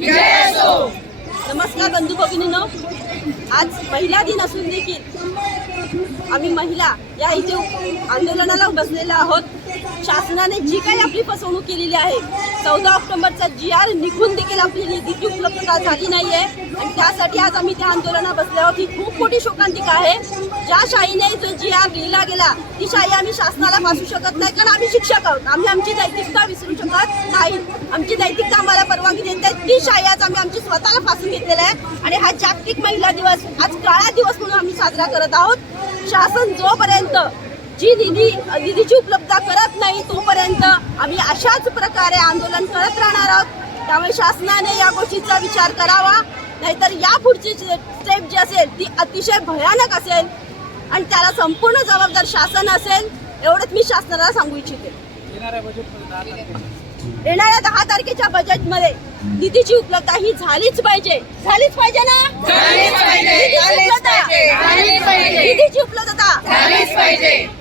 नमस्कार बंधू भगिनीनो आज महिला दिन असून देखील आम्ही महिला या इथे आंदोलनाला बसलेलो आहोत शासनाने जी काही आपली फसवणूक केलेली आहे चौदा ऑक्टोबरचा जी आर निघून देखील आपली निधीची उपलब्धता झाली नाही आहे आणि त्यासाठी आज आम्ही त्या आंदोलनात बसले आहोत ही खूप मोठी शोकांतिका आहे ज्या शाहीने जो जी आर लिहिला गेला ती शाही आम्ही शासनाला वाचू शकत नाही कारण आम्ही शिक्षक आहोत आम्ही आमची नैतिकता विसरू सहभागी जनता तीस शाही आज आम्ही आमची स्वतःला फासून घेतलेला आहे आणि हा जागतिक महिला दिवस आज काळा दिवस म्हणून आम्ही साजरा करत आहोत शासन जोपर्यंत जी निधी निधीची उपलब्धता करत नाही तोपर्यंत आम्ही अशाच प्रकारे आंदोलन करत राहणार आहोत त्यामुळे शासनाने या गोष्टीचा विचार करावा नाहीतर या पुढची स्टेप जी असेल ती अतिशय भयानक असेल आणि त्याला संपूर्ण जबाबदार शासन असेल एवढंच मी शासनाला सांगू इच्छिते येणाऱ्या दहा तारखेच्या बजेटमध्ये निधीची उपलब्धता ही झालीच पाहिजे झालीच पाहिजे ना निधीची उपलब्धता